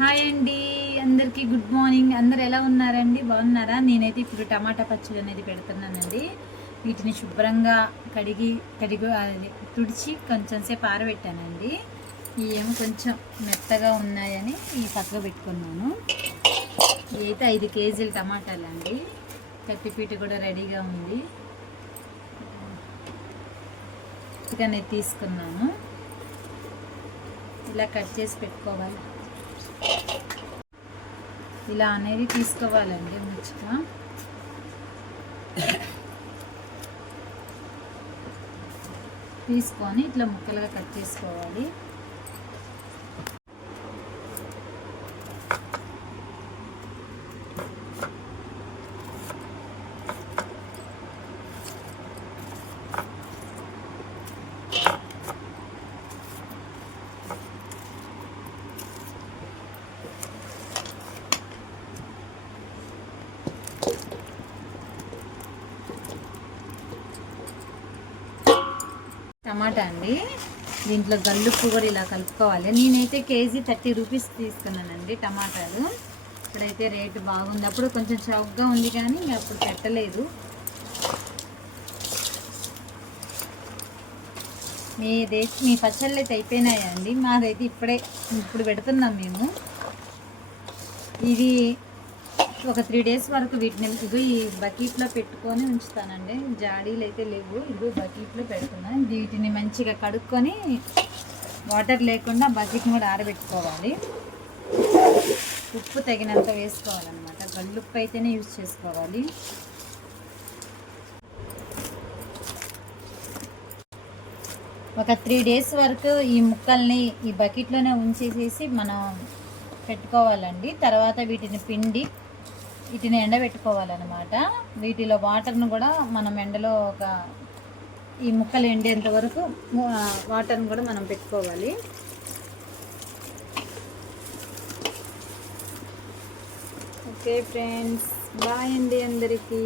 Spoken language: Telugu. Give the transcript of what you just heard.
హాయ్ అండి, అందరికీ గుడ్ మార్నింగ్. అందరు ఎలా ఉన్నారండి? బాగున్నారా? నేనైతే ఇప్పుడు టమాటా పచ్చడి అనేది పెడుతున్నానండి. వీటిని శుభ్రంగా కడిగి తుడిచి కొంచెం సేపు ఆరబెట్టానండి. ఇవేమో కొంచెం మెత్తగా ఉన్నాయని ఈ పక్కకు పెట్టుకున్నాను. ఇవైతే 5 కేజీలు టమాటాలండి. కత్తిపీట కూడా రెడీగా ఉంది. చికెన్ తీసుకున్నాను. ఇలా కట్ చేసి పెట్టుకోవాలి. ఇలా అనేది తీసుకోవాలండి. మంచిగా తీసుకొని ఇట్లా ముక్కలుగా కట్ చేసుకోవాలి. టమాటా అండి, దీంట్లో గల్లుప్పు కూడా ఇలా కలుపుకోవాలి. నేనైతే కేజీ 30 రూపీస్ తీసుకున్నానండి టమాటాలు. ఇక్కడైతే రేటు బాగుంది. అప్పుడు కొంచెం చౌకగా ఉంది కానీ అప్పుడు పెట్టలేదు. మీ పచ్చళ్ళు అయితే అయిపోయినాయా అండి? మాదైతే ఇప్పుడు పెడుతున్నాం మేము. ఇది ఒక 3 డేస్ వరకు వీటిని ఈ బకెట్లో పెట్టుకొని ఉంచుతానండి. జాడీలు అయితే లేవు, ఇది బకెట్లో పెడుతున్నాను. వీటిని మంచిగా కడుక్కొని వాటర్ లేకుండా బకెట్ని కూడా ఆరబెట్టుకోవాలి. ఉప్పు తగినంత వేసుకోవాలన్నమాట. గల్లుప్పు అయితేనే యూజ్ చేసుకోవాలి. ఒక 3 డేస్ వరకు ఈ ముక్కల్ని ఈ బకెట్లోనే ఉంచేసేసి మనం పెట్టుకోవాలండి. తర్వాత వీటిని ఎండబెట్టుకోవాలన్నమాట. వీటిలో వాటర్ను కూడా మనం ఎండలో ఈ ముక్కలు ఎండేంత వరకు వాటర్ను కూడా మనం పెట్టుకోవాలి. ఓకే ఫ్రెండ్స్, బాయ్ అండి అందరికీ.